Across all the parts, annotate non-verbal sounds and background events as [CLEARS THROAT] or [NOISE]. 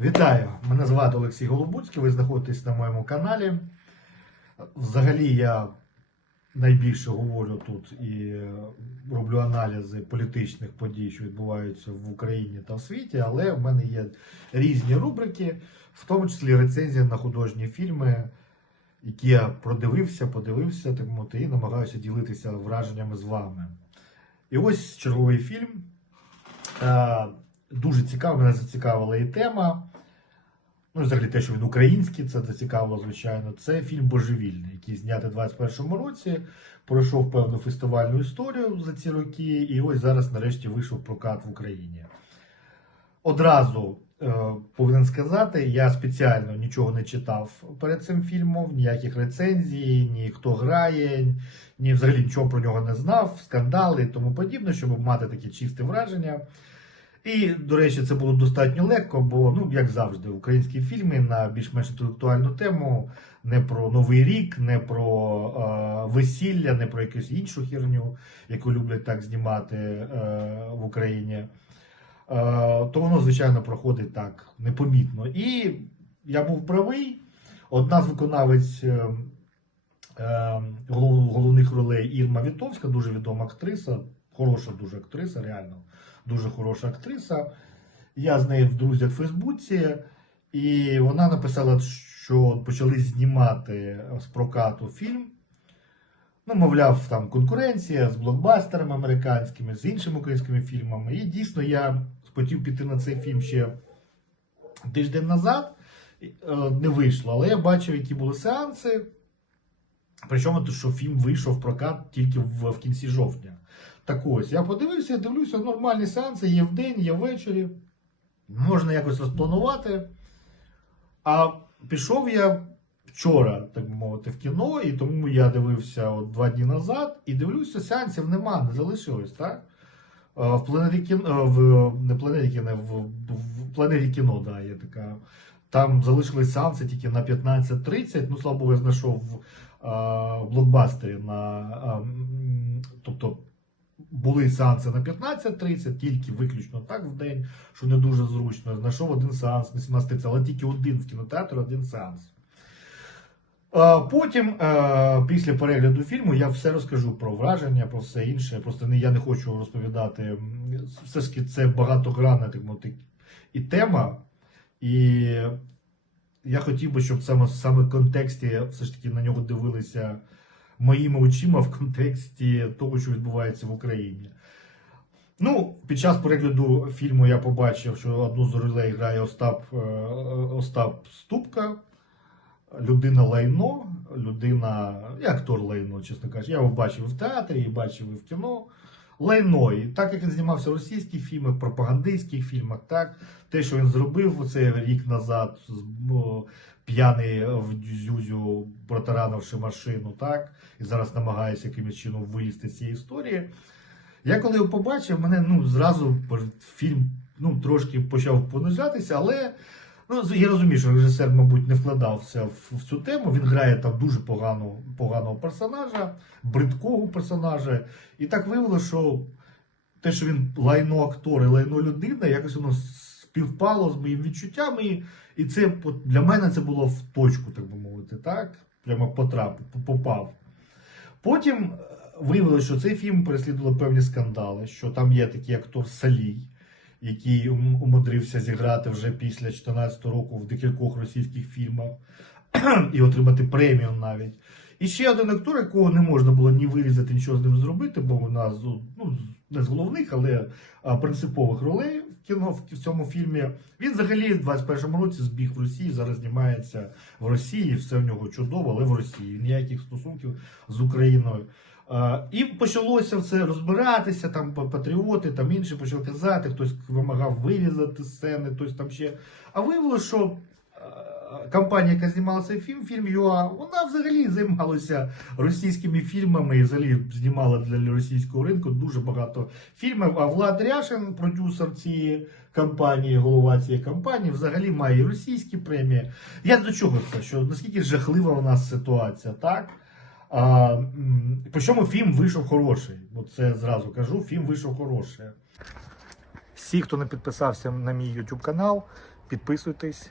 Вітаю! Мене звати Олексій Голубуцький. Ви знаходитесь на моєму каналі. Взагалі я найбільше говорю тут і роблю аналізи політичних подій, що відбуваються в Україні та в світі, але в мене є різні рубрики, в тому числі рецензії на художні фільми, які я продивився, подивився, так і намагаюся ділитися враженнями з вами. І ось черговий фільм. Е, Дуже цікаво, мене зацікавила і тема. Ну, взагалі те, що він український, це зацікавило, звичайно. Це фільм Божевільний, який знятий у 21-му році. Пройшов певну фестивальну історію за ці роки, і ось зараз нарешті вийшов прокат в Україні. Одразу е, повинен сказати, я спеціально нічого не читав перед цим фільмом, ніяких рецензій, ні хто грає, ні взагалі нічого про нього не знав, скандали і тому подібне, щоб мати таке чисте враження. І, до речі, це було достатньо легко, бо, ну, як завжди, українські фільми на більш-менш інтелектуальну тему, не про Новий рік, не про е, весілля, не про якусь іншу херню, яку люблять так знімати е, в Україні. Е, то воно, звичайно, проходить так непомітно. І я був правий. Одна з виконавець е, е, головних ролей Ірма Вітовська, дуже відома актриса, хороша дуже актриса, реально дуже хороша актриса. Я з нею в друзях в Фейсбуці, і вона написала, що почали знімати з прокату фільм. Ну, мовляв, там конкуренція з блокбастерами американськими, з іншими українськими фільмами. І дійсно я хотів піти на цей фільм ще тиждень назад. Е, Не вийшло, але я бачив, які були сеанси. Причому, що фільм вийшов в прокат тільки в кінці жовтня. Так ось, я подивився, дивлюся, нормальні сеанси є вдень, є ввечері. Можна якось розпланувати. А пішов я вчора, так би мовити, в кіно, і тому я дивився от два дні назад, і дивлюся, сеансів нема, не залишилось, так? Е, В планеті кіно, в не планеті кіно, в, в планеті кіно, да, є така. Там залишились сеанси тільки на 15.30. Ну, слава Богу, я знайшов в, е, в блокбастері на. е, тобто були сеанси на 15.30, тільки виключно так в день, що не дуже зручно. Знайшов один сеанс на 17.30, але тільки один в кінотеатрі, один сеанс. Потім, е, після перегляду фільму, я все розкажу про враження, про все інше. Просто я не хочу розповідати. Все ж таки, це багатогранна і тема. І я хотів би, щоб саме, саме в контексті все ж таки на нього дивилися моїми очима в контексті того, що відбувається в Україні. Ну, під час перегляду фільму я побачив, що одну з ролей грає Остап, е, Остап Ступка, людина лайно, людина, і актор лайно, чесно кажучи. Я його бачив в театрі, і бачив і в кіно. Лайно. І так як він знімався в російських фільмах, пропагандистських фільмах, так, те, що він зробив оцей рік назад, п'яний в Дзюзю, протаранивши машину, так, і зараз намагається якимось чином вилізти з цієї історії. Я коли його побачив, мене ну, зразу фільм ну, трошки почав понижатися, але ну, я розумію, що режисер, мабуть, не вкладався в, в цю тему. Він грає там дуже погану, поганого персонажа, бридкого персонажа. І так виявилося, що те, що він лайно актор і лайно людина, якось воно співпало з моїм відчуттями. І, і це для мене це було в точку, так би мовити, так? Прямо потрапив, попав. Потім е, виявилося, що цей фільм переслідували певні скандали, що там є такий актор Салій, який умудрився зіграти вже після 2014 року в декількох російських фільмах [CLEARS THROAT] і отримати премію навіть. І ще один актор, якого не можна було ні вирізати, нічого з ним зробити, бо у нас ну, не з головних, але принципових ролей в кіно в цьому фільмі. Він взагалі в 21-му році збіг в Росії, зараз знімається в Росії, все в нього чудово, але в Росії. Ніяких стосунків з Україною. І почалося все розбиратися, там па- патріоти, там інші почали казати, хтось вимагав вирізати сцени, хтось там ще. А виявилося, що компанія, яка знімала цей фільм, фільм ЮА, вона взагалі займалася російськими фільмами і взагалі знімала для російського ринку дуже багато фільмів. А Влад Ряшин, продюсер цієї компанії, голова цієї компанії, взагалі має і російські премії. Я до чого це? Що наскільки жахлива у нас ситуація, так? А, причому фільм вийшов хороший. От це зразу кажу, фільм вийшов хороший. Всі, хто не підписався на мій YouTube канал, підписуйтесь,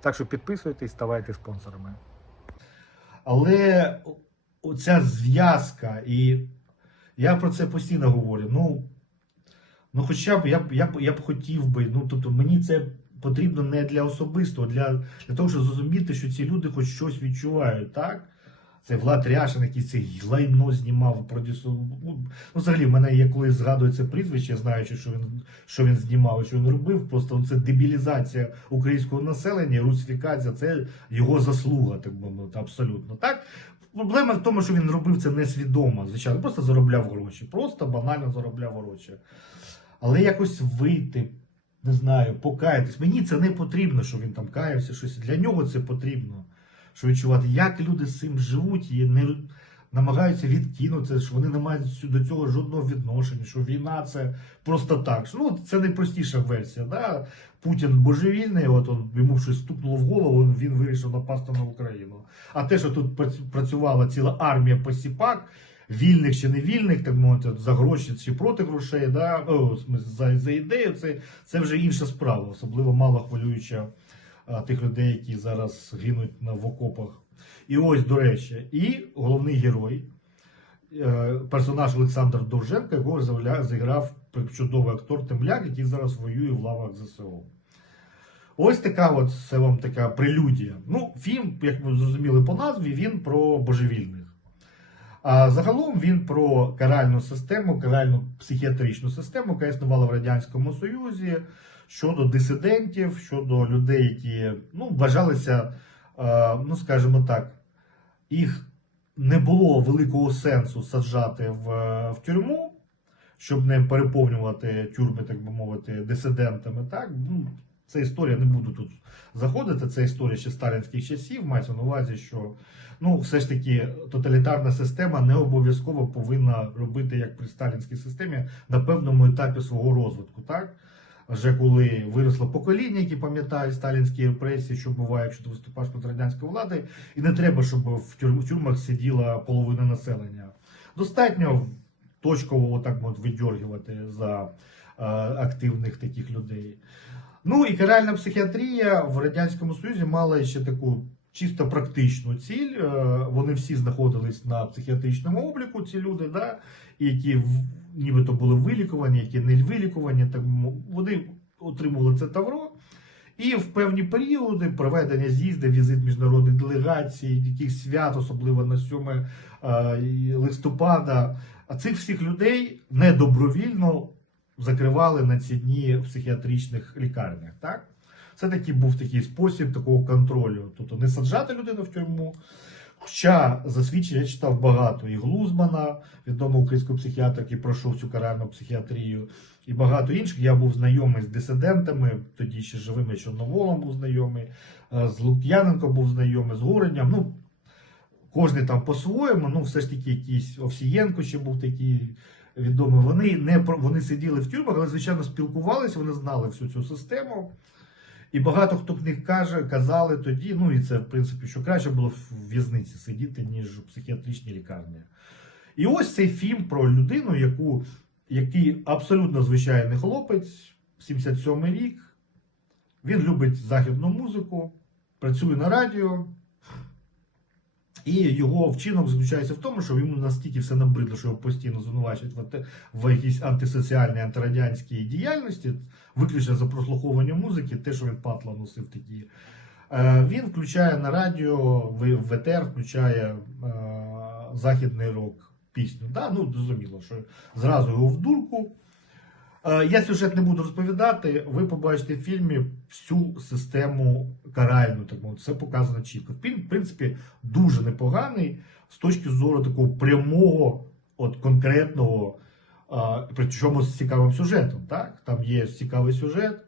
Так що підписуйтесь, ставайте спонсорами. Але оця зв'язка, і я про це постійно говорю. Ну, ну хоча б я б я я б хотів би, ну тобто мені це потрібно не для особистого, для, для того, щоб зрозуміти, що ці люди хоч щось відчувають, так? Це Влад Ряшин, який це лайно знімав, продюсував. Ну, взагалі, в мене є коли згадую це прізвище, знаючи, що він, що він знімав і що він робив. Просто це дебілізація українського населення, русифікація, це його заслуга, так би мовити, абсолютно. Так? Проблема в тому, що він робив це несвідомо, звичайно, просто заробляв гроші, просто банально заробляв гроші. Але якось вийти, не знаю, покаятись. Мені це не потрібно, що він там каявся, щось. Для нього це потрібно. Що відчувати, як люди з цим живуть і не намагаються відкинути, що вони не мають до цього жодного відношення, що війна це просто так. Ну, це найпростіша версія. Да? Путін божевільний, от он, йому щось стукнуло в голову, він- вирішив напасти на Україну. А те, що тут працювала ціла армія посіпак, вільних чи невільних, так мовити, за гроші чи проти грошей, да? О, за, за ідею, це, це вже інша справа, особливо мало хвилююча тих людей, які зараз гинуть в окопах. І ось, до речі, і головний герой, е, персонаж Олександр Довженко, якого зіграв чудовий актор Темляк, який зараз воює в лавах ЗСУ. Ось така от це вам така прелюдія. Ну, фільм, як ви зрозуміли по назві, він про божевільних. А загалом він про каральну систему, каральну психіатричну систему, яка існувала в Радянському Союзі щодо дисидентів, щодо людей, які ну, вважалися, е, ну скажімо так, їх не було великого сенсу саджати в, в тюрму, щоб не переповнювати тюрми, так би мовити, дисидентами. Так? Ну, це історія, не буду тут заходити. Це історія ще сталінських часів. Мається на увазі, що ну, все ж таки тоталітарна система не обов'язково повинна робити як при сталінській системі на певному етапі свого розвитку. Так? Вже коли виросло покоління, які пам'ятають сталінські репресії, що буває, якщо ти виступаєш проти радянської влади, і не треба, щоб в тюрмах сиділа половина населення. Достатньо точково отак от видьоргувати за е, активних таких людей. Ну і каральна психіатрія в Радянському Союзі мала ще таку чисто практичну ціль. Е, Вони всі знаходились на психіатричному обліку, ці люди, да, які нібито були вилікувані, які не вилікувані. Так, вони отримували це тавро. І в певні періоди проведення з'їздів, візит міжнародних делегацій, якихось свят, особливо на 7 е, листопада, а цих всіх людей недобровільно закривали на ці дні в психіатричних лікарнях. Так? Це такий був такий спосіб такого контролю. Тобто не саджати людину в тюрму. Хоча за свідчення я читав багато і Глузмана, відомого українського психіатра, який пройшов цю каральну психіатрію, і багато інших. Я був знайомий з дисидентами, тоді ще живими, що Новолом був знайомий, е, з Лук'яненко був знайомий, з Горенням. Ну, кожен там по-своєму, ну все ж таки якийсь Овсієнко ще був такий відомий. Вони не вони сиділи в тюрмах, але звичайно спілкувалися, вони знали всю цю систему. І багато хто в них каже, казали тоді, ну і це в принципі, що краще було в в'язниці сидіти, ніж у психіатричній лікарні. І ось цей фільм про людину, яку, який абсолютно звичайний хлопець, 77-й рік. Він любить західну музику, працює на радіо. І його вчинок заключається в тому, що йому настільки все набридло, що його постійно звинувачують в, якійсь антисоціальній, антирадянській діяльності, виключно за прослуховування музики, те, що він патла носив такі. Е, Він включає на радіо, в ВТР включає е, західний рок пісню. Да? Ну, зрозуміло, що зразу його в дурку. Е, Я сюжет не буду розповідати. Ви побачите в фільмі всю систему каральну, мовити, все показано чітко. Фільм, в принципі, дуже непоганий з точки зору такого прямого, от конкретного, причому з цікавим сюжетом. Так? Там є цікавий сюжет.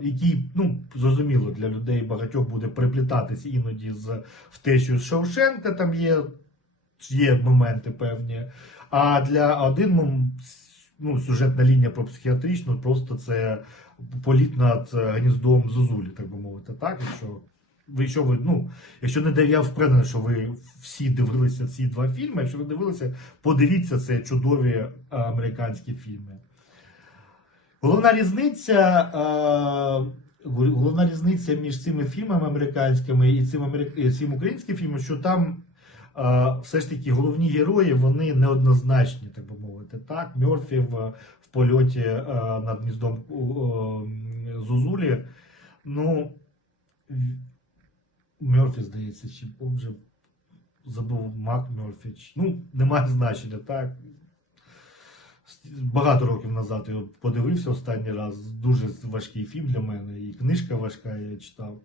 який, ну, зрозуміло, для людей багатьох буде приплітатись іноді з втечею Шевченка, там є, є моменти певні. А для один мом- ну, сюжетна лінія про психіатричну, просто це політ над е, гніздом Зозулі, так би мовити. Так, якщо ви, якщо ви, ну, якщо не я впевнений, що ви всі дивилися ці два фільми. Якщо ви дивилися, подивіться це чудові е, американські фільми. Головна різниця, е, головна різниця між цими фільмами американськими і цим, цим українським фільмом, що там все ж таки головні герої вони неоднозначні, так би мовити. Так, Мьорфі в, в польоті е, над гніздом е, Зузулі. Ну, Мьорфі, здається, чи вже забув Мак Мьорфі. чи- Ну, немає значення, так. Багато років назад я подивився останній раз. Дуже важкий фільм для мене, і книжка важка, я читав.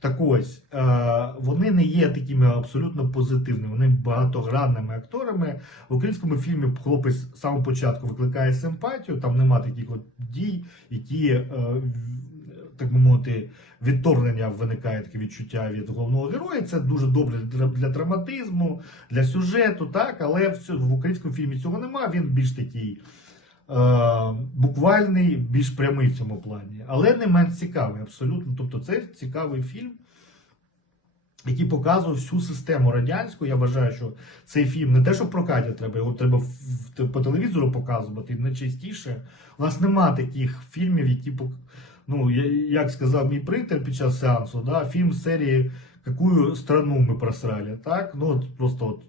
Так ось, е, вони не є такими абсолютно позитивними, вони багатогранними акторами. В українському фільмі хлопець з самого початку викликає симпатію, там нема таких от дій, які, е, так би мовити, відторгнення виникає таке відчуття від головного героя. Це дуже добре для, драматизму, для сюжету, так, але в, українському фільмі цього нема. Він більш такий буквальний, більш прямий в цьому плані, але не менш цікавий, абсолютно. Тобто, це цікавий фільм. Який показує всю систему радянську. Я вважаю, що цей фільм не те, що в прокаті треба, його треба по телевізору показувати найчастіше. У нас нема таких фільмів, які ну, як сказав мій принтер під час сеансу, да, фільм серії Яку страну ми просрали, так? Ну, от просто от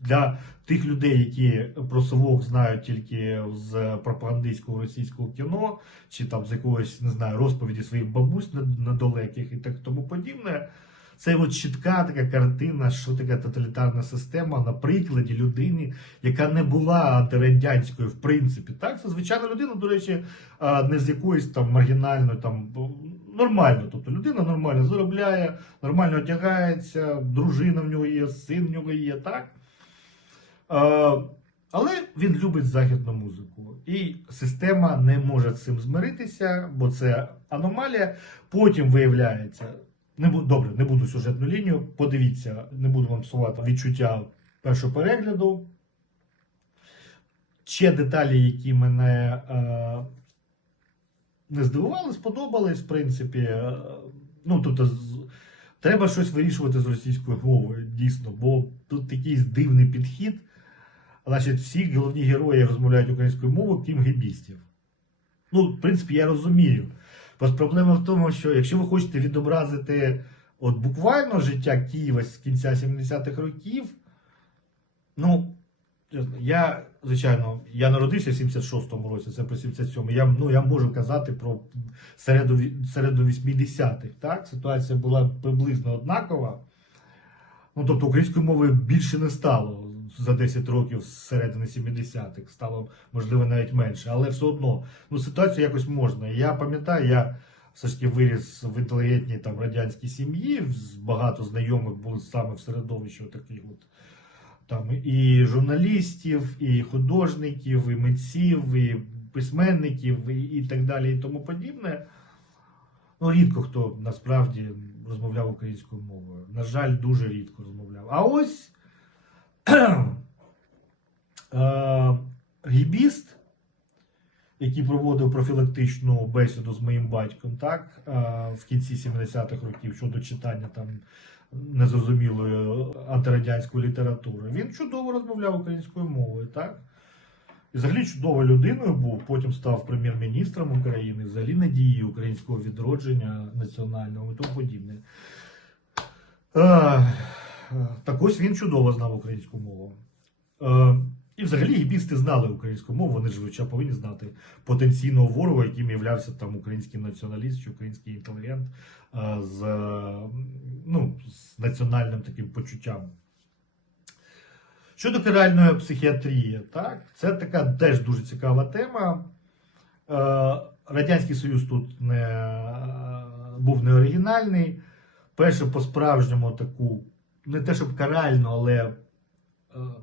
для тих людей, які про совок знають тільки з пропагандистського російського кіно, чи там з якогось, не знаю, розповіді своїх бабусь нед- недалеких і так тому подібне. Це от чітка така картина, що така тоталітарна система на прикладі людини, яка не була антирадянською, в принципі. Так, це звичайна людина, до речі, не з якоїсь там маргінальної, там нормально. Тобто людина нормально заробляє, нормально одягається, дружина в нього є, син в нього є, так. Е, Але він любить західну музику, і система не може з цим змиритися, бо це аномалія. Потім виявляється, не бу- добре, не буду сюжетну лінію. Подивіться, не буду вам псувати відчуття першого перегляду. Ще деталі, які мене е, не здивували, сподобались, в принципі. Е, ну, тобто, з- треба щось вирішувати з російською мовою, дійсно, бо тут такий дивний підхід. Значить, всі головні герої розмовляють українською мовою, крім гебістів. Ну, в принципі, я розумію. Просто проблема в тому, що якщо ви хочете відобразити от буквально життя Києва з кінця 70-х років, ну, я, звичайно, я народився в 76-му році, це про 77-му. Я, ну, я можу казати про середу, середу 80-х. Так? Ситуація була приблизно однакова. Ну, тобто української мови більше не стало за 10 років з середини 70-х, стало можливо навіть менше, але все одно ну, ситуацію якось можна. Я пам'ятаю, я все ж таки виріс в інтелігентній там радянській сім'ї, багато знайомих були саме в середовищі таких от. Там і журналістів, і художників, і митців, і письменників, і, і так далі, і тому подібне. Ну, рідко хто насправді розмовляв українською мовою. На жаль, дуже рідко розмовляв. А ось гібіст, який проводив профілактичну бесіду з моїм батьком, так, е, в кінці 70-х років щодо читання там незрозумілої антирадянської літератури, він чудово розмовляв українською мовою, так? І взагалі чудовою людиною був, потім став прем'єр-міністром України, взагалі надією українського відродження національного і тому подібне. Е, Так ось він чудово знав українську мову. Е, І взагалі гібісти знали українську мову, вони ж хоча повинні знати потенційного ворога, яким являвся там український націоналіст чи український інтелігент е, з, ну, з національним таким почуттям. Щодо каральної психіатрії, так, це така теж дуже цікава тема. Радянський Союз тут не, був не оригінальний. Перше по-справжньому таку, не те, щоб каральну, але е,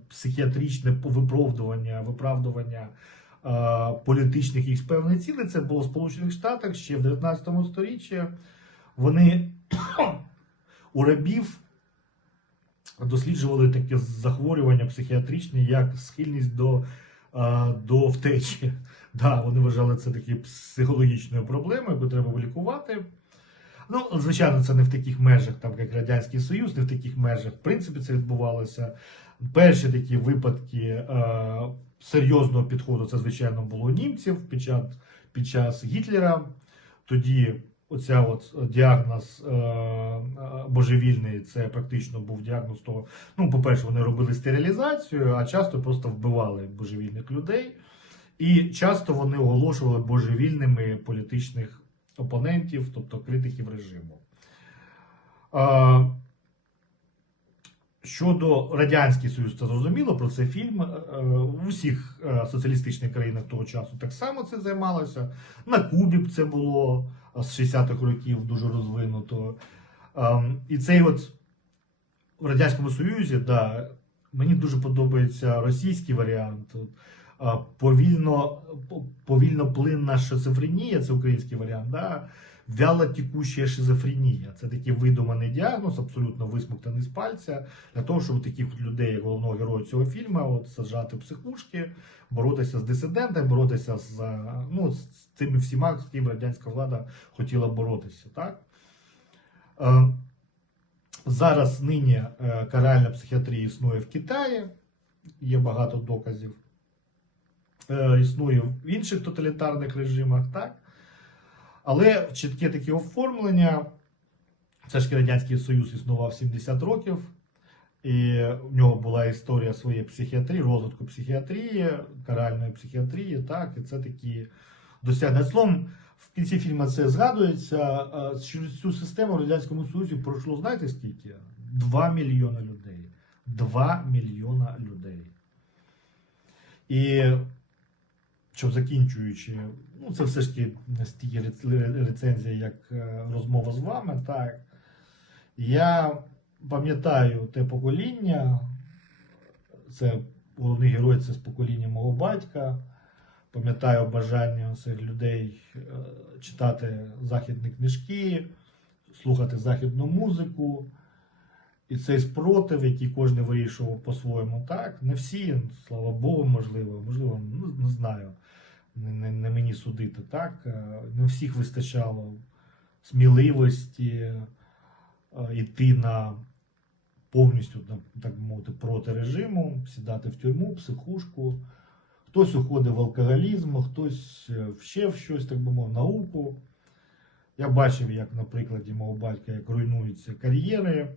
психіатричне виправдування, виправдування е, політичних якісь певних цілей. Це було в Сполучених Штатах ще в 19 сторіччі. Вони [COUGHS] у рабів досліджували таке захворювання психіатричне, як схильність до, е, до втечі. [LAUGHS] Да, вони вважали це такою психологічною проблемою, яку треба лікувати. Ну, звичайно, це не в таких межах, там як Радянський Союз, не в таких межах. В принципі, це відбувалося. Перші такі випадки е, серйозного підходу, це, звичайно, було німців під час, під час Гітлера. Тоді оця от діагноз е, е, божевільний, це практично був діагноз того. Ну, по-перше, вони робили стерилізацію, а часто просто вбивали божевільних людей. І часто вони оголошували божевільними політичних опонентів, тобто критиків режиму. Щодо Радянський Союз, це зрозуміло, про це фільм. Е, В усіх е, соціалістичних країнах того часу так само це займалося. На Кубі б це було з 60-х років дуже розвинуто. Ем, І цей от в Радянському Союзі, да, мені дуже подобається російський варіант. А, Повільно, повільно плинна шизофренія, це український варіант. Да? Вяло текуща шизофренія. Це такий видуманий діагноз, абсолютно висмоктаний з пальця, для того, щоб таких людей, як головного героя цього фільму, от, саджати психушки, боротися з дисидентами, боротися з, а, ну, з тими всіма, з ким радянська влада хотіла боротися. Так? Е, Зараз нині е, каральна психіатрія існує в Китаї, є багато доказів. Е, Існує в інших тоталітарних режимах, так? Але чітке таке оформлення. Це ж Радянський Союз існував 70 років, і в нього була історія своєї психіатрії, розвитку психіатрії, каральної психіатрії, так, і це такі досягнення. Словом, в кінці фільму це згадується. Цю систему в Радянському Союзі пройшло, знаєте скільки? 2 мільйони людей. 2 мільйона людей. І щоб закінчуючи, ну це все ж таки стільки рецензія, як е, розмова з вами. Так. Я пам'ятаю те покоління, це головний герой це з покоління мого батька. Пам'ятаю бажання цих людей е, читати західні книжки, слухати західну музику. І цей спротив, який кожен вирішував по-своєму, так. Не всі, слава Богу, можливо, можливо, ну, не знаю, не, не, не мені судити, так. Е, Не всіх вистачало сміливості е, йти на повністю, так мовити, проти режиму, сідати в тюрму, психушку. Хтось уходить в алкоголізм, хтось е, ще в щось, так би мовити, науку. Я бачив, як на прикладі мого батька, як руйнуються кар'єри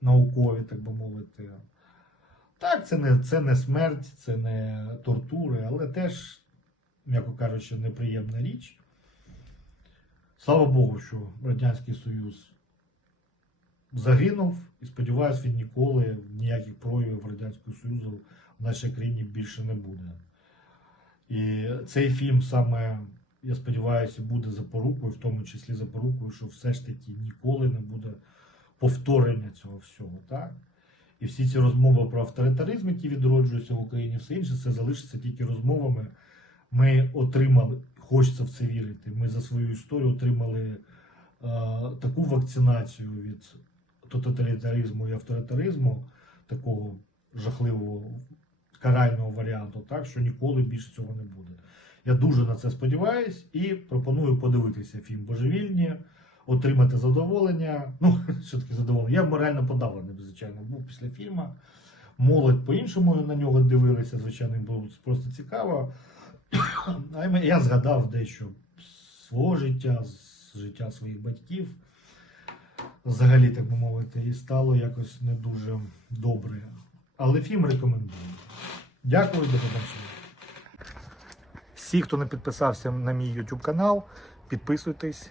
наукові, так би мовити. Так, це не, це не смерть, це не тортури, але теж, м'яко кажучи, неприємна річ. Слава Богу, що Радянський Союз загинув і сподіваюся, він ніколи ніяких проявів Радянського Союзу в нашій країні більше не буде. І цей фільм саме, я сподіваюся, буде запорукою, в тому числі запорукою, що все ж таки ніколи не буде повторення цього всього. Так? І всі ці розмови про авторитаризм, які відроджуються в Україні, все інше, це залишиться тільки розмовами. Ми отримали, хочеться в це вірити. Ми за свою історію отримали е, таку вакцинацію від тоталітаризму і авторитаризму, такого жахливого карального варіанту, так що ніколи більше цього не буде. Я дуже на це сподіваюсь і пропоную подивитися фільм Божевільні, отримати задоволення. Ну, [LAUGHS] таке задоволення? Я морально подавлений, звичайно, був після фільму. Молодь по-іншому на нього дивилися, звичайно, було просто цікаво. [COUGHS] А я згадав дещо свого життя, життя своїх батьків. Взагалі, так би мовити, і стало якось не дуже добре. Але фільм рекомендую. Дякую, до побачення. Всі, хто не підписався на мій YouTube канал, підписуйтесь,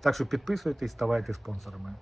Так що підписуйтесь, ставайте спонсорами.